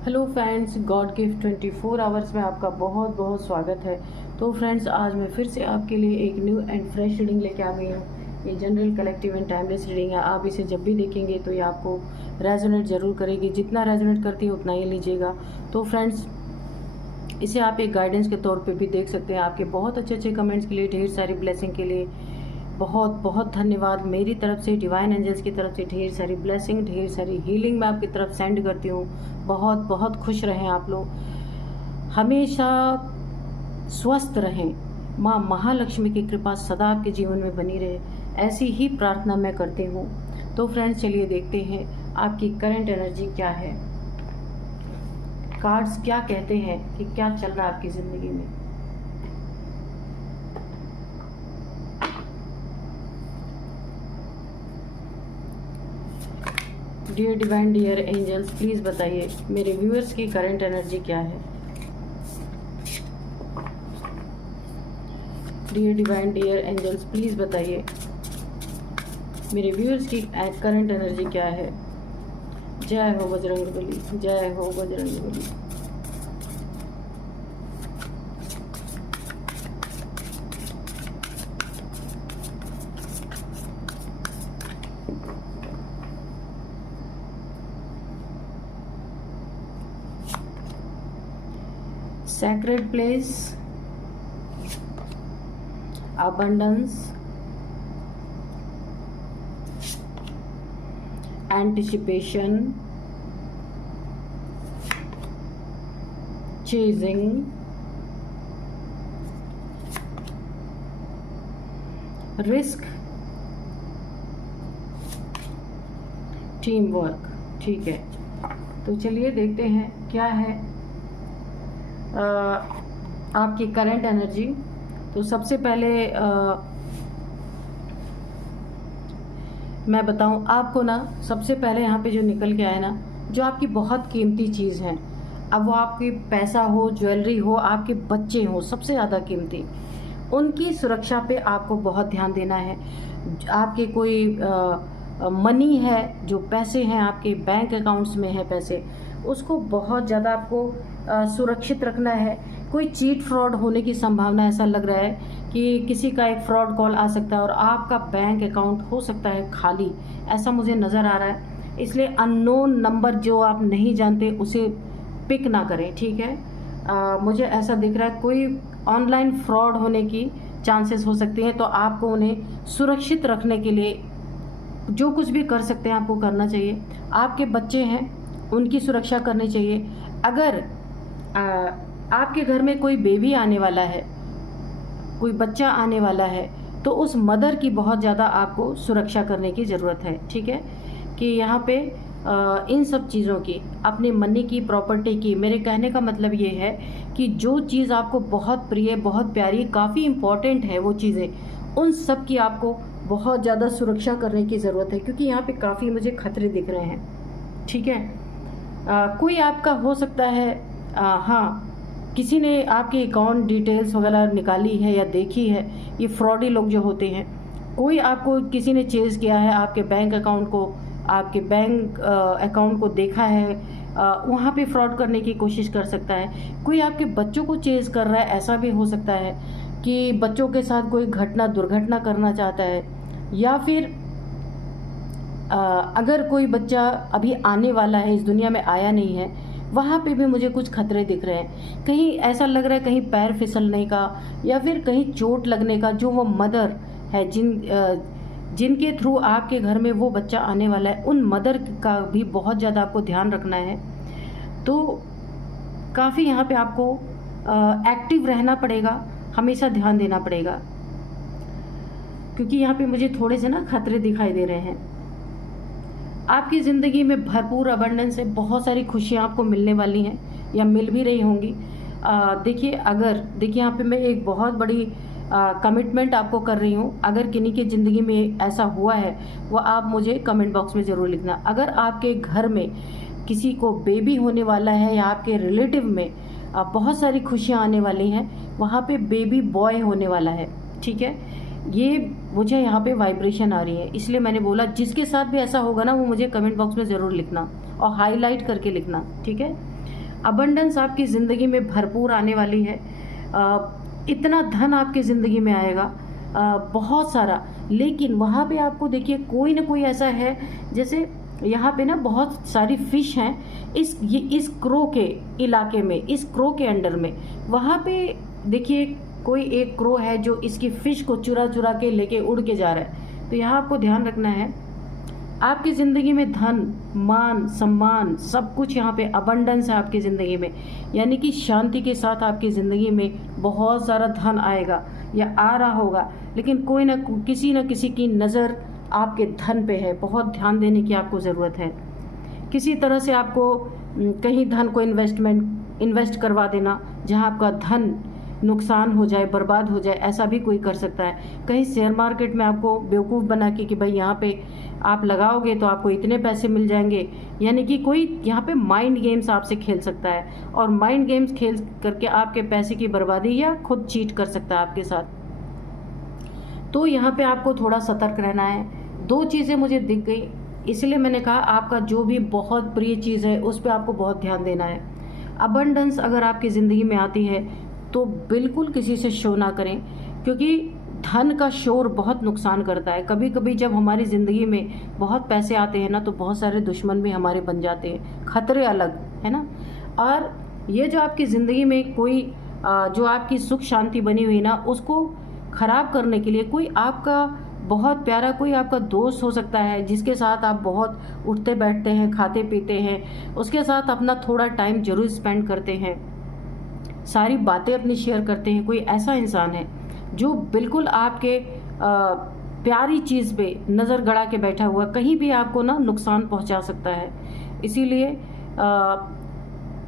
Hello friends, God gift 24 hours में आपका बहुत बहुत स्वागत है। तो फ्रेंड्स, आज मैं फिर से आपके लिए एक न्यू एंड फ्रेश रीडिंग लेके आ गई हूँ। ये general collective and timeless reading है। आप इसे जब भी देखेंगे तो ये आपको रेजोनेट ज़रूर करेगी। जितना रेजोनेट करती है उतना ही लीजिएगा। तो फ्रेंड्स, इसे आप एक गाइडेंस के तौर पे भी देख सकते हैं। आपके बहुत अच्छे अच्छे कमेंट्स के लिए, ढेर सारी ब्लेसिंग के लिए बहुत बहुत धन्यवाद। मेरी तरफ से, डिवाइन एंजल्स की तरफ से ढेर सारी ब्लेसिंग, ढेर सारी हीलिंग मैं आपकी तरफ सेंड करती हूँ। बहुत बहुत खुश रहें आप लोग, हमेशा स्वस्थ रहें। माँ महालक्ष्मी की कृपा सदा आपके जीवन में बनी रहे, ऐसी ही प्रार्थना मैं करती हूँ। तो फ्रेंड्स, चलिए देखते हैं आपकी करंट एनर्जी क्या है। कार्ड्स क्या कहते हैं कि क्या चल रहा है आपकी ज़िंदगी में। Dear divine, dear angels, please बताइए मेरे व्यूअर्स की करंट एनर्जी क्या है। Dear divine, dear angels, please बताइए मेरे व्यूअर्स की करंट एनर्जी क्या है। जय हो बजरंगबली, जय हो Bajrangbali. Sacred place, abundance, anticipation, chasing, risk, team work. ठीक है, तो चलिए देखते हैं क्या है आपकी करंट एनर्जी। तो सबसे पहले मैं बताऊं आपको ना, सबसे पहले यहाँ पे जो निकल के आया ना, जो आपकी बहुत कीमती चीज़ है, अब वो आपकी पैसा हो, ज्वेलरी हो, आपके बच्चे हो, सबसे ज़्यादा कीमती, उनकी सुरक्षा पे आपको बहुत ध्यान देना है। आपके कोई मनी है, जो पैसे हैं आपके बैंक अकाउंट्स में है पैसे, उसको बहुत ज़्यादा आपको सुरक्षित रखना है। कोई चीट फ्रॉड होने की संभावना, ऐसा लग रहा है कि किसी का एक फ्रॉड कॉल आ सकता है और आपका बैंक अकाउंट हो सकता है खाली, ऐसा मुझे नज़र आ रहा है। इसलिए अननोन नंबर जो आप नहीं जानते उसे पिक ना करें, ठीक है। मुझे ऐसा दिख रहा है कोई ऑनलाइन फ्रॉड होने की चांसेस हो सकती हैं, तो आपको उन्हें सुरक्षित रखने के लिए जो कुछ भी कर सकते हैं आपको करना चाहिए। आपके बच्चे हैं, उनकी सुरक्षा करनी चाहिए। अगर आपके घर में कोई बेबी आने वाला है, कोई बच्चा आने वाला है, तो उस मदर की बहुत ज़्यादा आपको सुरक्षा करने की ज़रूरत है, ठीक है। कि यहाँ पे इन सब चीज़ों की, अपने मनी की, प्रॉपर्टी की, मेरे कहने का मतलब ये है कि जो चीज़ आपको बहुत प्रिय, बहुत प्यारी, काफ़ी इम्पॉर्टेंट है वो चीज़ें, उन सब की आपको बहुत ज़्यादा सुरक्षा करने की ज़रूरत है, क्योंकि यहाँ पे काफ़ी मुझे खतरे दिख रहे हैं, ठीक है। कोई आपका हो सकता है, हाँ, किसी ने आपकी अकाउंट डिटेल्स वगैरह निकाली है या देखी है। ये फ्रॉडी लोग जो होते हैं, कोई आपको किसी ने चेज़ किया है, आपके बैंक अकाउंट को, आपके बैंक अकाउंट को देखा है, वहाँ पे फ्रॉड करने की कोशिश कर सकता है। कोई आपके बच्चों को चेज़ कर रहा है, ऐसा भी हो सकता है कि बच्चों के साथ कोई दुर्घटना करना चाहता है। या फिर अगर कोई बच्चा अभी आने वाला है, इस दुनिया में आया नहीं है, वहाँ पे भी मुझे कुछ खतरे दिख रहे हैं। कहीं ऐसा लग रहा है कहीं पैर फिसलने का, या फिर कहीं चोट लगने का। जो वो मदर है जिनके थ्रू आपके घर में वो बच्चा आने वाला है, उन मदर का भी बहुत ज़्यादा आपको ध्यान रखना है। तो काफ़ी यहाँ पे आपको एक्टिव रहना पड़ेगा, हमेशा ध्यान देना पड़ेगा, क्योंकि यहाँ पे मुझे थोड़े से ना खतरे दिखाई दे रहे हैं। आपकी ज़िंदगी में भरपूर अबंडेंस है, बहुत सारी खुशियाँ आपको मिलने वाली हैं या मिल भी रही होंगी। देखिए यहाँ पे मैं एक बहुत बड़ी कमिटमेंट आपको कर रही हूँ। अगर किन्हीं की ज़िंदगी में ऐसा हुआ है, वो आप मुझे कमेंट बॉक्स में ज़रूर लिखना। अगर आपके घर में किसी को बेबी होने वाला है या आपके रिलेटिव में बहुत सारी खुशियाँ आने वाली हैं, वहाँ पे बेबी बॉय होने वाला है, ठीक है। ये मुझे यहाँ पे वाइब्रेशन आ रही है, इसलिए मैंने बोला जिसके साथ भी ऐसा होगा ना, वो मुझे कमेंट बॉक्स में ज़रूर लिखना और हाईलाइट करके लिखना, ठीक है। अबंडेंस आपकी ज़िंदगी में भरपूर आने वाली है। इतना धन आपकी ज़िंदगी में आएगा, बहुत सारा। लेकिन वहाँ पे आपको देखिए कोई ना कोई ऐसा है, जैसे यहाँ पे ना बहुत सारी फिश हैं इस क्रो के इलाके में, इस क्रो के अंडर में। वहाँ पे देखिए कोई एक क्रो है जो इसकी फिश को चुरा चुरा के लेके उड़ के जा रहा है। तो यहाँ आपको ध्यान रखना है, आपकी ज़िंदगी में धन, मान, सम्मान, सब कुछ यहाँ पे अबंडेंस है आपकी ज़िंदगी में। यानी कि शांति के साथ आपकी ज़िंदगी में बहुत सारा धन आएगा या आ रहा होगा, लेकिन कोई ना किसी की नज़र आपके धन पे है। बहुत ध्यान देने की आपको ज़रूरत है। किसी तरह से आपको कहीं धन को इन्वेस्ट करवा देना, जहाँ आपका धन नुकसान हो जाए, बर्बाद हो जाए, ऐसा भी कोई कर सकता है। कहीं शेयर मार्केट में आपको बेवकूफ़ बना के कि भाई यहाँ पे आप लगाओगे तो आपको इतने पैसे मिल जाएंगे, यानी कि कोई यहाँ पे माइंड गेम्स आपसे खेल सकता है, और माइंड गेम्स खेल करके आपके पैसे की बर्बादी या खुद चीट कर सकता है आपके साथ। तो यहाँ पे आपको थोड़ा सतर्क रहना है। 2 चीज़ें मुझे दिख गई, इसलिए मैंने कहा आपका जो भी बहुत प्रिय चीज़ है उस पर आपको बहुत ध्यान देना है। अबंडेंस अगर आपकी ज़िंदगी में आती है तो बिल्कुल किसी से शो ना करें, क्योंकि धन का शोर बहुत नुकसान करता है। कभी कभी जब हमारी ज़िंदगी में बहुत पैसे आते हैं ना, तो बहुत सारे दुश्मन भी हमारे बन जाते हैं, खतरे अलग, है ना। और ये जो आपकी ज़िंदगी में कोई जो आपकी सुख शांति बनी हुई ना, उसको ख़राब करने के लिए कोई आपका बहुत प्यारा कोई आपका दोस्त हो सकता है, जिसके साथ आप बहुत उठते बैठते हैं, खाते पीते हैं, उसके साथ अपना थोड़ा टाइम जरूर स्पेंड करते हैं, सारी बातें अपनी शेयर करते हैं। कोई ऐसा इंसान है जो बिल्कुल आपके प्यारी चीज़ पे नज़र गड़ा के बैठा हुआ, कहीं भी आपको ना नुकसान पहुंचा सकता है। इसीलिए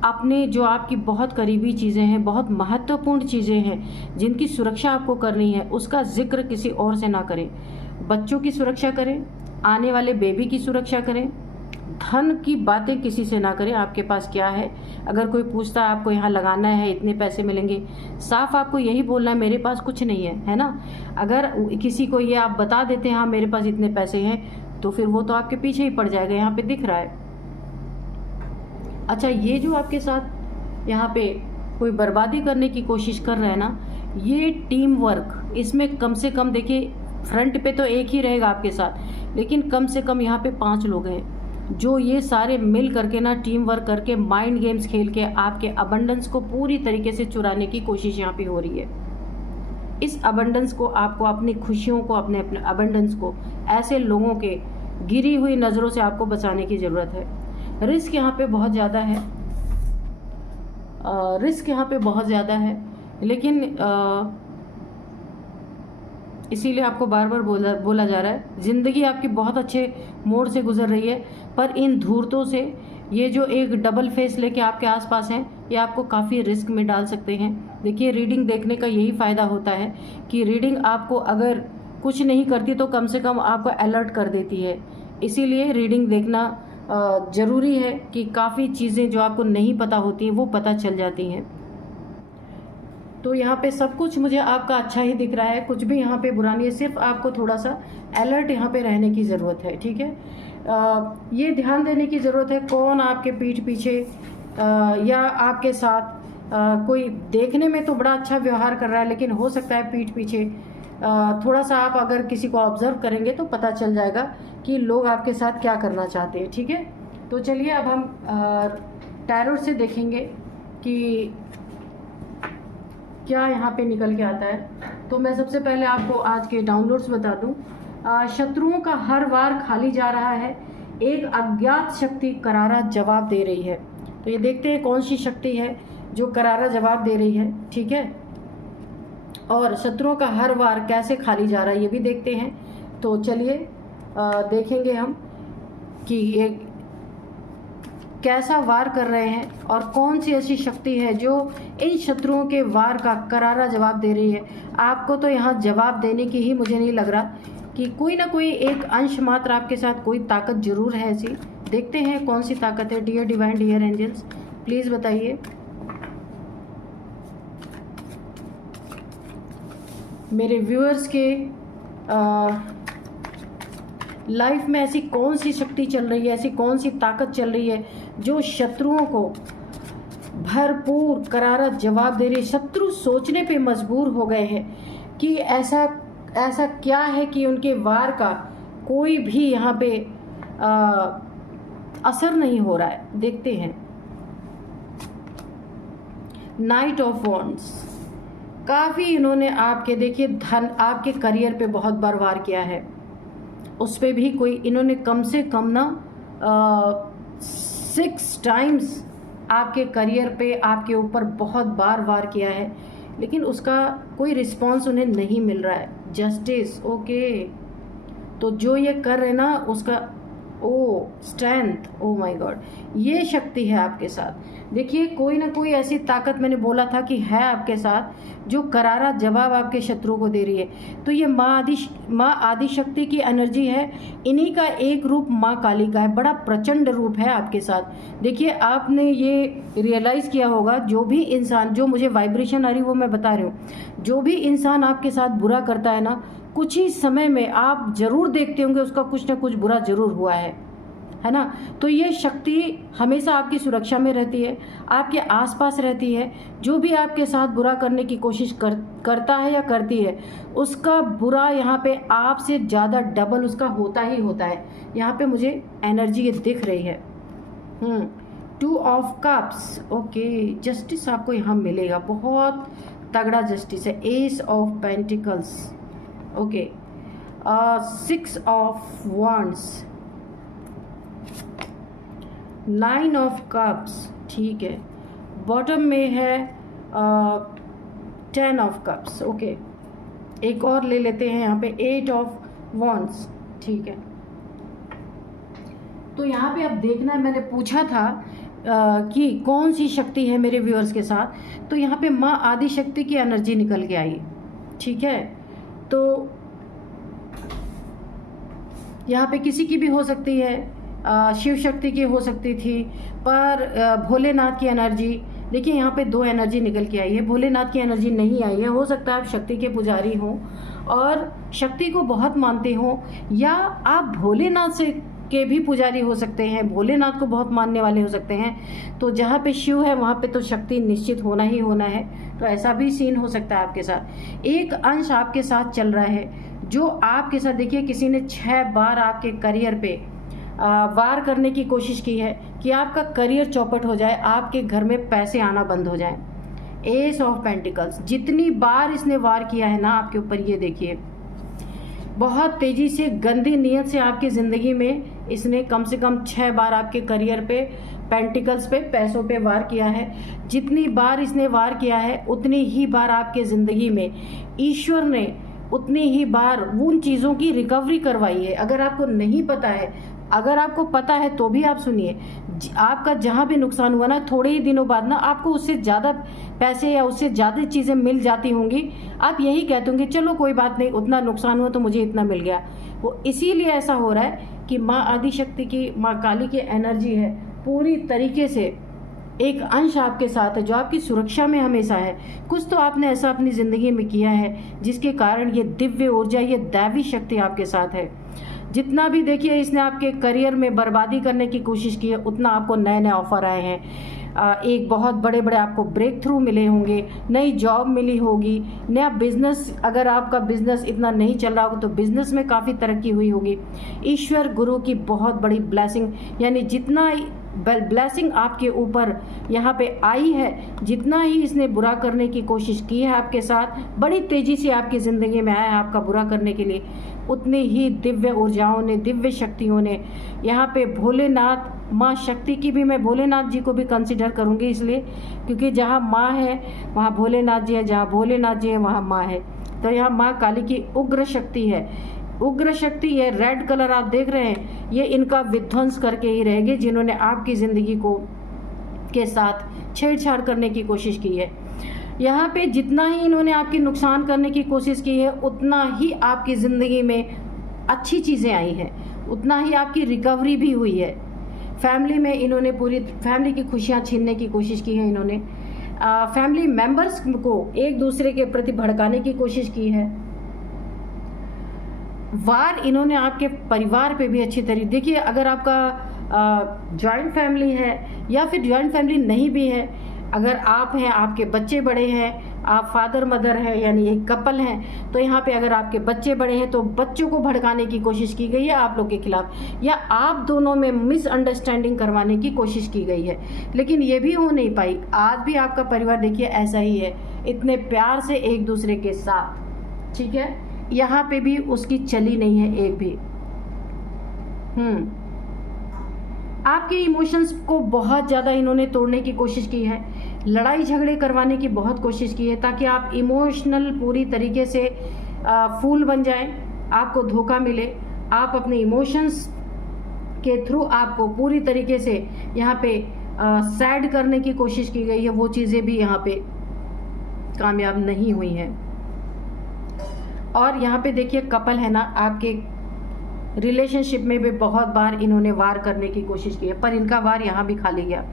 अपने जो आपकी बहुत करीबी चीज़ें हैं, बहुत महत्वपूर्ण चीज़ें हैं, जिनकी सुरक्षा आपको करनी है, उसका जिक्र किसी और से ना करें। बच्चों की सुरक्षा करें, आने वाले बेबी की सुरक्षा करें, धन की बातें किसी से ना करें। आपके पास क्या है, अगर कोई पूछता है आपको यहाँ लगाना है, इतने पैसे मिलेंगे, साफ आपको यही बोलना है मेरे पास कुछ नहीं है, है ना। अगर किसी को ये आप बता देते हैं हाँ मेरे पास इतने पैसे हैं, तो फिर वो तो आपके पीछे ही पड़ जाएगा, यहाँ पे दिख रहा है। अच्छा, ये जो आपके साथ यहाँ पे कोई बर्बादी करने की कोशिश कर रहा है ना, ये टीम वर्क, इसमें कम से कम देखिए फ्रंट पे तो एक ही रहेगा आपके साथ, लेकिन कम से कम यहाँ पे 5 लोग हैं जो ये सारे मिल करके ना टीम वर्क करके माइंड गेम्स खेल के आपके अबंडेंस को पूरी तरीके से चुराने की कोशिश यहाँ पे हो रही है। इस अबंडेंस को आपको, अपनी खुशियों को, अपने अबंडेंस को ऐसे लोगों के गिरी हुई नज़रों से आपको बचाने की ज़रूरत है। रिस्क यहाँ पे बहुत ज़्यादा है, रिस्क यहाँ पे बहुत ज़्यादा है, लेकिन इसीलिए आपको बार बार बोला जा रहा है, ज़िंदगी आपकी बहुत अच्छे मोड़ से गुजर रही है, पर इन धूर्तों से, ये जो एक डबल फेस लेके आपके आसपास हैं, ये आपको काफ़ी रिस्क में डाल सकते हैं। देखिए, रीडिंग देखने का यही फ़ायदा होता है कि रीडिंग आपको अगर कुछ नहीं करती तो कम से कम आपको अलर्ट कर देती है। इसीलिए रीडिंग देखना ज़रूरी है कि काफ़ी चीज़ें जो आपको नहीं पता होती हैं वो पता चल जाती हैं। तो यहाँ पे सब कुछ मुझे आपका अच्छा ही दिख रहा है, कुछ भी यहाँ पे बुरा नहीं है, सिर्फ आपको थोड़ा सा अलर्ट यहाँ पे रहने की ज़रूरत है, ठीक है। ये ध्यान देने की ज़रूरत है कौन आपके पीठ पीछे या आपके साथ कोई देखने में तो बड़ा अच्छा व्यवहार कर रहा है, लेकिन हो सकता है पीठ पीछे थोड़ा सा आप अगर किसी को ऑब्जर्व करेंगे तो पता चल जाएगा कि लोग आपके साथ क्या करना चाहते हैं, ठीक है। तो चलिए अब हम टैरोट से देखेंगे कि क्या यहाँ पे निकल के आता है। तो मैं सबसे पहले आपको आज के डाउनलोड्स बता दूं। शत्रुओं का हर वार खाली जा रहा है, एक अज्ञात शक्ति करारा जवाब दे रही है। तो ये देखते हैं कौन सी शक्ति है जो करारा जवाब दे रही है, ठीक है। और शत्रुओं का हर वार कैसे खाली जा रहा है ये भी देखते हैं। तो चलिए देखेंगे हम कि ये कैसा वार कर रहे हैं और कौन सी ऐसी शक्ति है जो इन शत्रुओं के वार का करारा जवाब दे रही है। आपको तो यहाँ जवाब देने की ही मुझे नहीं लग रहा कि कोई ना कोई एक अंश मात्र आपके साथ कोई ताकत जरूर है ऐसी। देखते हैं कौन सी ताकत है। Dear divine, dear angels, please बताइए मेरे व्यूअर्स के लाइफ में ऐसी कौन सी शक्ति चल रही है, ऐसी कौन सी ताकत चल रही है जो शत्रुओं को भरपूर करारा जवाब दे रहे। शत्रु सोचने पे मजबूर हो गए हैं कि ऐसा ऐसा क्या है कि उनके वार का कोई भी यहाँ पे असर नहीं हो रहा है। देखते हैं नाइट ऑफ वॉन्ड्स। काफ़ी इन्होंने आपके देखिए धन आपके करियर पे बहुत बार वार किया है, उस पर भी कोई इन्होंने कम से कम ना 6 टाइम्स आपके करियर पे आपके ऊपर बहुत बार वार किया है, लेकिन उसका कोई रिस्पॉन्स उन्हें नहीं मिल रहा है। जस्टिस, ओके, तो जो ये कर रहे ना उसका ओ स्ट्रेंथ, ओ माय गॉड, ये शक्ति है आपके साथ। देखिए कोई ना कोई ऐसी ताकत मैंने बोला था कि है आपके साथ जो करारा जवाब आपके शत्रु को दे रही है। तो ये माँ आदि शक्ति की एनर्जी है, इन्हीं का एक रूप माँ काली का है, बड़ा प्रचंड रूप है आपके साथ। देखिए आपने ये रियलाइज़ किया होगा, जो भी इंसान, जो मुझे वाइब्रेशन आ रही वो मैं बता रही हूँ, जो भी इंसान आपके साथ बुरा करता है ना, कुछ ही समय में आप जरूर देखते होंगे उसका कुछ ना कुछ बुरा जरूर हुआ है ना। तो ये शक्ति हमेशा आपकी सुरक्षा में रहती है, आपके आसपास रहती है। जो भी आपके साथ बुरा करने की कोशिश करता है या करती है, उसका बुरा यहाँ पे आपसे ज़्यादा डबल उसका होता ही होता है। यहाँ पे मुझे एनर्जी ये दिख रही है। 2 ऑफ कप्स, ओके, जस्टिस आपको यहाँ मिलेगा, बहुत तगड़ा जस्टिस है। S of pentacles, okay, 6 of wands, 9 of cups, ठीक है। बॉटम में है 10 ऑफ कप्स, ओके। एक और ले लेते हैं यहाँ पे 8 ऑफ वॉन्ड्स, ठीक है। तो यहाँ पे अब देखना है, मैंने पूछा था कि कौन सी शक्ति है मेरे व्यूअर्स के साथ, तो यहाँ पे माँ आदि शक्ति की एनर्जी निकल के आई, ठीक है। तो यहाँ पे किसी की भी हो सकती है, शिव शक्ति की हो सकती थी, पर भोलेनाथ की एनर्जी, देखिए यहाँ पे 2 एनर्जी निकल के आई है। भोलेनाथ की एनर्जी नहीं आई है, हो सकता है आप शक्ति के पुजारी हों और शक्ति को बहुत मानते हों, या आप भोलेनाथ से के भी पुजारी हो सकते हैं, भोलेनाथ को बहुत मानने वाले हो सकते हैं। तो जहाँ पे शिव है वहाँ पे तो शक्ति निश्चित होना ही होना है। तो ऐसा भी सीन हो सकता है आपके साथ। एक अंश आपके साथ चल रहा है जो आपके साथ, देखिए किसी ने 6 बार आपके करियर पे वार करने की कोशिश की है कि आपका करियर चौपट हो जाए, आपके घर में पैसे आना बंद हो जाए। एस ऑफ पेंटिकल्स, जितनी बार इसने वार किया है ना आपके ऊपर, ये देखिए बहुत तेजी से गंदी नीयत से आपकी ज़िंदगी में इसने कम से कम 6 बार आपके करियर पे, पेंटिकल्स पे, पैसों पे वार किया है। जितनी बार इसने वार किया है उतनी ही बार आपके ज़िंदगी में ईश्वर ने उतनी ही बार उन चीज़ों की रिकवरी करवाई है। अगर आपको नहीं पता है, अगर आपको पता है तो भी आप सुनिए, आपका जहाँ भी नुकसान हुआ ना, थोड़े ही दिनों बाद ना आपको उससे ज़्यादा पैसे या उससे ज़्यादा चीज़ें मिल जाती होंगी। आप यही कहते होंगे चलो कोई बात नहीं, उतना नुकसान हुआ तो मुझे इतना मिल गया। वो इसीलिए ऐसा हो रहा है कि माँ आदिशक्ति की, माँ काली की एनर्जी है पूरी तरीके से एक अंश आपके साथ है जो आपकी सुरक्षा में हमेशा है। कुछ तो आपने ऐसा अपनी ज़िंदगी में किया है जिसके कारण ये दिव्य ऊर्जा, ये दैवी शक्ति आपके साथ है। जितना भी देखिए इसने आपके करियर में बर्बादी करने की कोशिश की है, उतना आपको नए नए ऑफर आए हैं। एक बहुत बड़े बड़े आपको ब्रेक थ्रू मिले होंगे, नई जॉब मिली होगी, नया बिजनेस, अगर आपका बिजनेस इतना नहीं चल रहा होगा तो बिजनेस में काफ़ी तरक्की हुई होगी। ईश्वर गुरु की बहुत बड़ी ब्लेसिंग, यानी जितना ब्लेसिंग आपके ऊपर यहाँ पे आई है, जितना ही इसने बुरा करने की कोशिश की है आपके साथ, बड़ी तेज़ी से आपकी ज़िंदगी में आया है आपका बुरा करने के लिए, उतनी ही दिव्य ऊर्जाओं ने, दिव्य शक्तियों ने यहाँ पे भोलेनाथ, माँ शक्ति की भी मैं भोलेनाथ जी को भी कंसिडर करूँगी, इसलिए क्योंकि जहाँ माँ है वहाँ भोलेनाथ जी है, जहाँ भोलेनाथ जी है वहाँ माँ है। तो यहाँ माँ काली की उग्र शक्ति है। उग्र शक्ति, ये रेड कलर आप देख रहे हैं, ये इनका विध्वंस करके ही रहेंगे जिन्होंने आपकी ज़िंदगी को के साथ छेड़छाड़ करने की कोशिश की है। यहाँ पे जितना ही इन्होंने आपकी नुकसान करने की कोशिश की है, उतना ही आपकी ज़िंदगी में अच्छी चीज़ें आई हैं, उतना ही आपकी रिकवरी भी हुई है। फैमिली में इन्होंने पूरी फैमिली की खुशियाँ छीनने की कोशिश की है, इन्होंने फैमिली मेंबर्स को एक दूसरे के प्रति भड़काने की कोशिश की है। वार इन्होंने आपके परिवार पे भी अच्छी तरीके, देखिए अगर आपका जॉइंट फैमिली है या फिर जॉइंट फैमिली नहीं भी है, अगर आप हैं, आपके बच्चे बड़े हैं, आप फादर मदर हैं, यानी एक कपल हैं, तो यहाँ पे अगर आपके बच्चे बड़े हैं तो बच्चों को भड़काने की कोशिश की गई है आप लोग के खिलाफ, या आप दोनों में मिसअंडरस्टैंडिंग करवाने की कोशिश की गई है, लेकिन ये भी हो नहीं पाई। आज भी आपका परिवार देखिए ऐसा ही है, इतने प्यार से एक दूसरे के साथ, ठीक है। यहाँ पे भी उसकी चली नहीं है एक भी। आपके इमोशंस को बहुत ज़्यादा इन्होंने तोड़ने की कोशिश की है, लड़ाई झगड़े करवाने की बहुत कोशिश की है, ताकि आप इमोशनल पूरी तरीके से फूल बन जाएं, आपको धोखा मिले। आप अपने इमोशंस के थ्रू आपको पूरी तरीके से यहाँ पे सैड करने की कोशिश की गई है, वो चीज़ें भी यहाँ पे कामयाब नहीं हुई हैं। और यहाँ पे देखिए कपल है ना, आपके रिलेशनशिप में भी बहुत बार इन्होंने वार करने की कोशिश की है, पर इनका वार यहाँ भी खाली गया।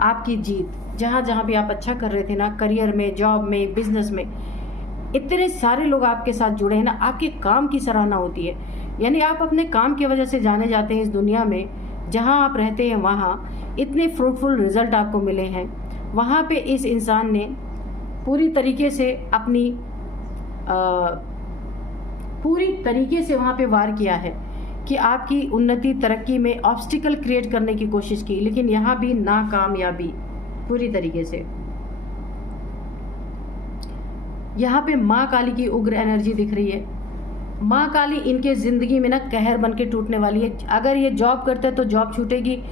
आपकी जीत, जहाँ जहाँ भी आप अच्छा कर रहे थे ना, करियर में, जॉब में, बिजनेस में, इतने सारे लोग आपके साथ जुड़े हैं ना, आपके काम की सराहना होती है, यानी आप अपने काम की वजह से जाने जाते हैं इस दुनिया में। जहाँ आप रहते हैं वहाँ इतने फ्रूटफुल रिजल्ट आपको मिले हैं, वहाँ पे इस इंसान ने पूरी तरीके से अपनी पूरी तरीके से वहाँ पे वार किया है कि आपकी उन्नति तरक्की में ऑब्स्टिकल क्रिएट करने की कोशिश की, लेकिन यहाँ भी नाकामयाबी पूरी तरीके से। यहाँ पे माँ काली की उग्र एनर्जी दिख रही है। माँ काली इनके ज़िंदगी में ना कहर बन के टूटने वाली है। अगर ये जॉब करते हैं तो जॉब छूटेगी,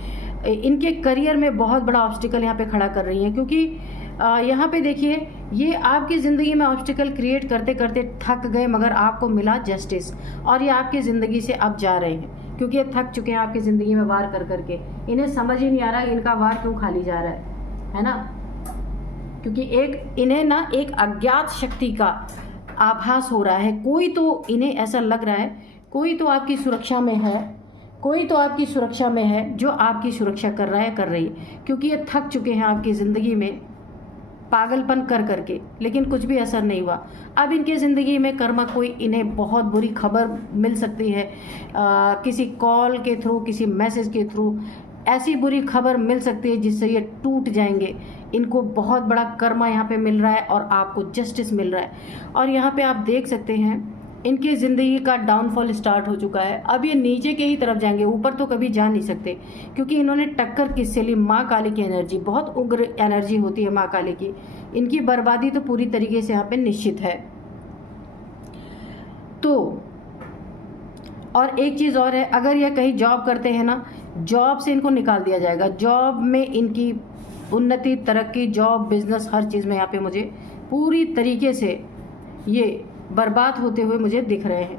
इनके करियर में बहुत बड़ा ऑब्स्टिकल यहाँ पे खड़ा कर रही है, क्योंकि यहाँ पे देखिए ये आपकी ज़िंदगी में ऑब्स्टिकल क्रिएट करते करते थक गए, मगर आपको मिला जस्टिस, और ये आपकी ज़िंदगी से अब जा रहे हैं, क्योंकि ये थक चुके हैं आपकी ज़िंदगी में वार कर करके। इन्हें समझ ही नहीं आ रहा इनका वार क्यों खाली जा रहा है ना, क्योंकि इन्हें ना एक अज्ञात शक्ति का आभास हो रहा है। कोई तो इन्हें ऐसा लग रहा है, कोई तो आपकी सुरक्षा में है, कोई तो आपकी सुरक्षा में है जो आपकी सुरक्षा कर रहा है, कर रही है, क्योंकि ये थक चुके हैं आपकी ज़िंदगी में पागलपन कर करके, लेकिन कुछ भी असर नहीं हुआ। अब इनके ज़िंदगी में कर्मा कोई इन्हें बहुत बुरी खबर मिल सकती है, किसी कॉल के थ्रू, किसी मैसेज के थ्रू ऐसी बुरी खबर मिल सकती है जिससे ये टूट जाएंगे। इनको बहुत बड़ा कर्मा यहाँ पे मिल रहा है और आपको जस्टिस मिल रहा है। और यहाँ पे आप देख सकते हैं इनकी ज़िंदगी का डाउनफॉल स्टार्ट हो चुका है। अब ये नीचे के ही तरफ जाएंगे, ऊपर तो कभी जा नहीं सकते, क्योंकि इन्होंने टक्कर किससे ली? माँ काली की एनर्जी, बहुत उग्र एनर्जी होती है माँ काली की। इनकी बर्बादी तो पूरी तरीके से यहाँ पे निश्चित है। तो और एक चीज़ और है, अगर ये कहीं जॉब करते हैं ना, जॉब से इनको निकाल दिया जाएगा। जॉब में इनकी उन्नति, तरक्की, जॉब, बिजनेस, हर चीज़ में यहाँ पे मुझे पूरी तरीके से ये बर्बाद होते हुए मुझे दिख रहे हैं,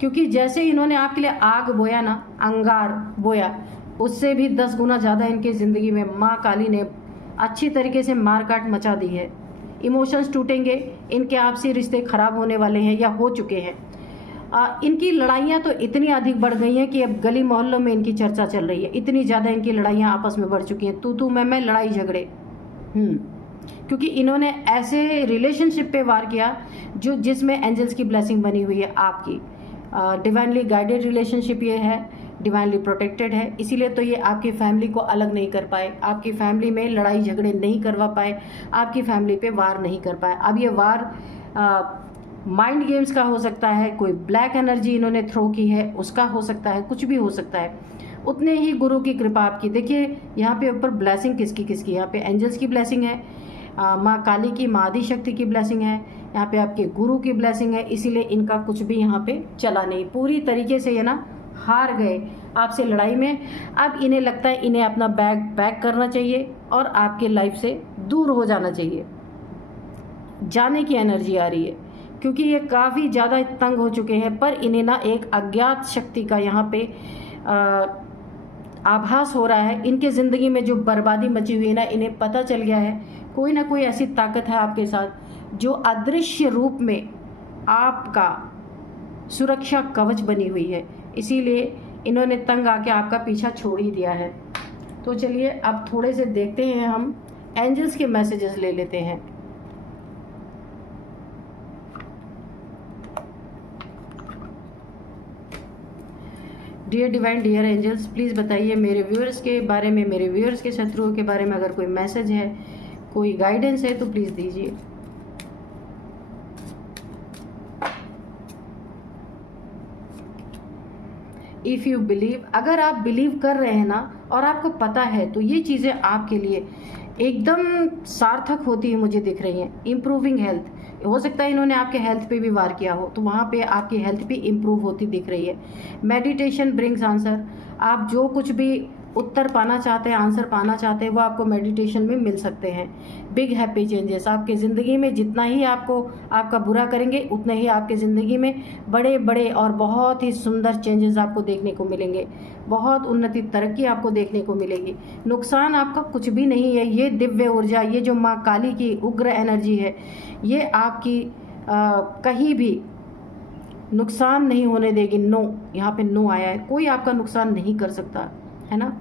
क्योंकि जैसे इन्होंने आपके लिए आग बोया ना, अंगार बोया, उससे भी 10 गुना ज़्यादा इनके ज़िंदगी में माँ काली ने अच्छी तरीके से मारकाट मचा दी है। इमोशंस टूटेंगे, इनके आपसी रिश्ते खराब होने वाले हैं या हो चुके हैं। इनकी लड़ाइयाँ तो इतनी अधिक बढ़ गई हैं कि अब गली मोहल्लों में इनकी चर्चा चल रही है। इतनी ज़्यादा इनकी लड़ाइयाँ आपस में बढ़ चुकी हैं, तू मैं लड़ाई झगड़े। क्योंकि इन्होंने ऐसे रिलेशनशिप पे वार किया जिसमें एंजल्स की ब्लेसिंग बनी हुई है आपकी। डिवाइनली गाइडेड रिलेशनशिप ये है, डिवाइनली प्रोटेक्टेड है, इसीलिए तो ये आपकी फैमिली को अलग नहीं कर पाए, आपकी फैमिली में लड़ाई झगड़े नहीं करवा पाए, आपकी फैमिली पे वार नहीं कर पाए। अब ये वार माइंड गेम्स का हो सकता है, कोई ब्लैक एनर्जी इन्होंने थ्रो की है उसका हो सकता है, कुछ भी हो सकता है। उतने ही गुरु की कृपा आपकी। देखिए यहाँ पे ऊपर ब्लेसिंग किसकी, यहाँ पे एंजल्स की ब्लेसिंग है, माँ काली की, माँ आदि शक्ति की ब्लेसिंग है, यहाँ पे आपके गुरु की ब्लेसिंग है, इसीलिए इनका कुछ भी यहाँ पे चला नहीं। पूरी तरीके से ये ना हार गए आपसे लड़ाई में। अब इन्हें लगता है इन्हें अपना बैग पैक करना चाहिए और आपके लाइफ से दूर हो जाना चाहिए। जाने की एनर्जी आ रही है, क्योंकि ये काफ़ी ज़्यादा तंग हो चुके हैं, पर इन्हें ना एक अज्ञात शक्ति का यहाँ पे आभास हो रहा है। इनके ज़िंदगी में जो बर्बादी मची हुई है ना, इन्हें पता चल गया है कोई ना कोई ऐसी ताकत है आपके साथ जो अदृश्य रूप में आपका सुरक्षा कवच बनी हुई है, इसीलिए इन्होंने तंग आके आपका पीछा छोड़ ही दिया है। तो चलिए अब थोड़े से देखते हैं, हम एंजल्स के मैसेजेस ले लेते हैं। Dear divine, dear angels, please बताइए मेरे व्यूअर्स के बारे में, मेरे व्यूअर्स के शत्रुओं के बारे में अगर कोई मैसेज है, कोई गाइडेंस है तो प्लीज़ दीजिए। इफ़ यू बिलीव, अगर आप बिलीव कर रहे हैं ना और आपको पता है तो ये चीज़ें आपके लिए एकदम सार्थक होती है, मुझे दिख रही हैं। इम्प्रूविंग हेल्थ, हो सकता है इन्होंने आपके हेल्थ पे भी वार किया हो, तो वहाँ पे आपकी हेल्थ भी इम्प्रूव होती दिख रही है। मेडिटेशन ब्रिंग्स आंसर, आप जो कुछ भी उत्तर पाना चाहते हैं, आंसर पाना चाहते हैं, वो आपको मेडिटेशन में मिल सकते हैं। बिग हैप्पी चेंजेस, आपके ज़िंदगी में जितना ही आपको आपका बुरा करेंगे उतने ही आपके ज़िंदगी में बड़े बड़े और बहुत ही सुंदर चेंजेस आपको देखने को मिलेंगे। बहुत उन्नति तरक्की आपको देखने को मिलेगी। नुकसान आपका कुछ भी नहीं है। ये दिव्य ऊर्जा, ये जो माँ काली की उग्र एनर्जी है, ये आपकी कहीं भी नुकसान नहीं होने देगी। नो, यहाँ पे नो आया है, कोई आपका नुकसान नहीं कर सकता है ना।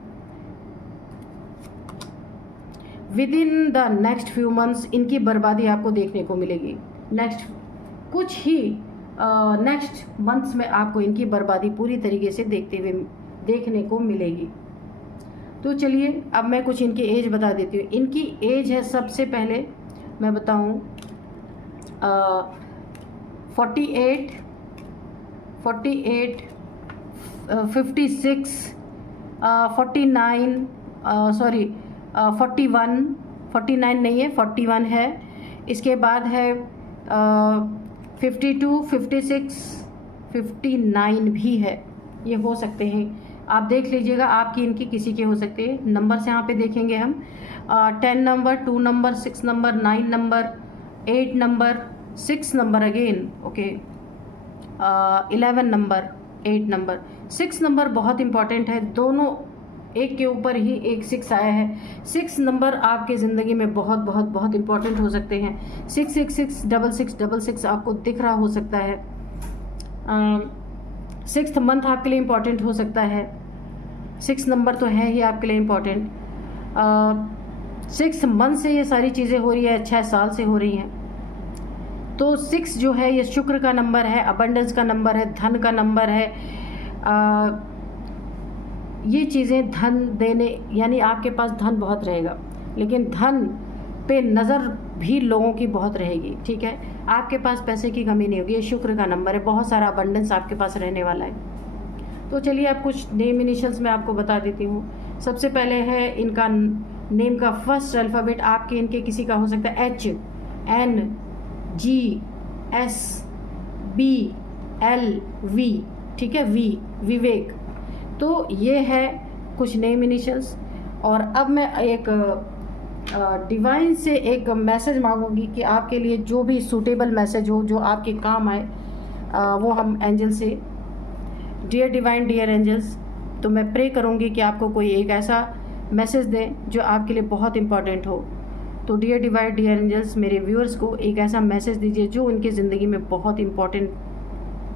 With in the next few months इनकी बर्बादी आपको देखने को मिलेगी। नेक्स्ट कुछ ही नेक्स्ट मंथ्स में आपको इनकी बर्बादी पूरी तरीके से देखने को मिलेगी। तो चलिए अब मैं कुछ इनकी एज बता देती हूँ। इनकी एज है, सबसे पहले मैं बताऊँ 48, 56, 49, सॉरी 41, 49 नहीं है, 41 है। इसके बाद है 52, 56, 59 भी है। ये हो सकते हैं, आप देख लीजिएगा, आपकी इनकी किसी के हो सकते हैं। नंबर से यहाँ पे देखेंगे हम 10 number, 2 number, 6 number, 9 number, 8 number, 6 number again, okay, 11 number, 8 number. 6 number बहुत इंपॉर्टेंट है, दोनों एक के ऊपर ही एक 6 आया है। 6 नंबर आपके ज़िंदगी में बहुत बहुत बहुत इंपॉर्टेंट हो सकते हैं। 666, 6666 आपको दिख रहा हो सकता है। 6th मंथ आपके लिए इम्पॉर्टेंट हो सकता है। 6 नंबर तो है ही आपके लिए इम्पॉर्टेंट। 6 मंथ से ये सारी चीज़ें हो रही है, 6 साल से हो रही हैं। तो 6 जो है ये शुक्र का नंबर है, अबंडेंस का नंबर है, धन का नंबर है। ये चीज़ें धन देने, यानी आपके पास धन बहुत रहेगा, लेकिन धन पे नज़र भी लोगों की बहुत रहेगी, ठीक है। आपके पास पैसे की कमी नहीं होगी, ये शुक्र का नंबर है, बहुत सारा अबंडेंस आपके पास रहने वाला है। तो चलिए अब कुछ नेम इनिशियल्स मैं आपको बता देती हूँ। सबसे पहले है इनका नेम का फर्स्ट अल्फ़ाबेट, आपके इनके किसी का हो सकता है HNGS BLV, ठीक है, V, विवेक। तो ये है कुछ नेम इनिशियल्स। और अब मैं एक डिवाइन से एक मैसेज मांगूंगी कि आपके लिए जो भी सूटेबल मैसेज हो, जो आपके काम आए, वो हम एंजल से, डियर डिवाइन, डियर एंजल्स, तो मैं प्रे करूंगी कि आपको कोई एक ऐसा मैसेज दें जो आपके लिए बहुत इंपॉर्टेंट हो। तो डियर डिवाइन, डियर एंजल्स, मेरे व्यूअर्स को एक ऐसा मैसेज दीजिए जो उनकी ज़िंदगी में बहुत इंपॉर्टेंट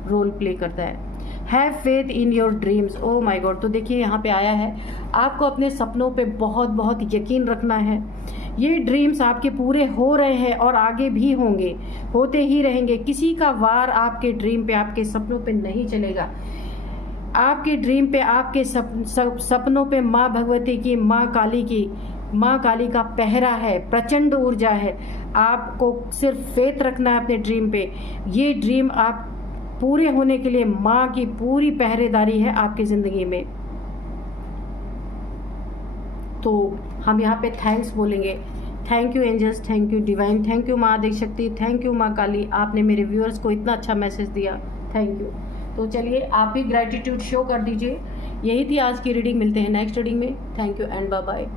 रोल प्ले करता है। Have faith in your dreams. Oh my god, तो देखिए यहाँ पे आया है, आपको अपने सपनों पे बहुत बहुत यकीन रखना है। ये ड्रीम्स आपके पूरे हो रहे हैं और आगे भी होंगे, होते ही रहेंगे। किसी का वार आपके ड्रीम पे, आपके सपनों पे नहीं चलेगा। आपके ड्रीम पे, आपके सपनों पे माँ भगवती की, माँ काली का पहरा है, प्रचंड ऊर्जा है। आपको सिर्फ फेथ रखना है अपने ड्रीम पे। ये ड्रीम आप पूरे होने के लिए माँ की पूरी पहरेदारी है आपकी ज़िंदगी में। तो हम यहाँ पे थैंक्स बोलेंगे। Thank you angels, thank you divine, thank you माँ आदि शक्ति, थैंक यू माँ काली, आपने मेरे व्यूअर्स को इतना अच्छा मैसेज दिया, थैंक यू। तो चलिए आप भी ग्रैटिट्यूड शो कर दीजिए। यही थी आज की रीडिंग, मिलते हैं नेक्स्ट रीडिंग में। Thank you and bye bye.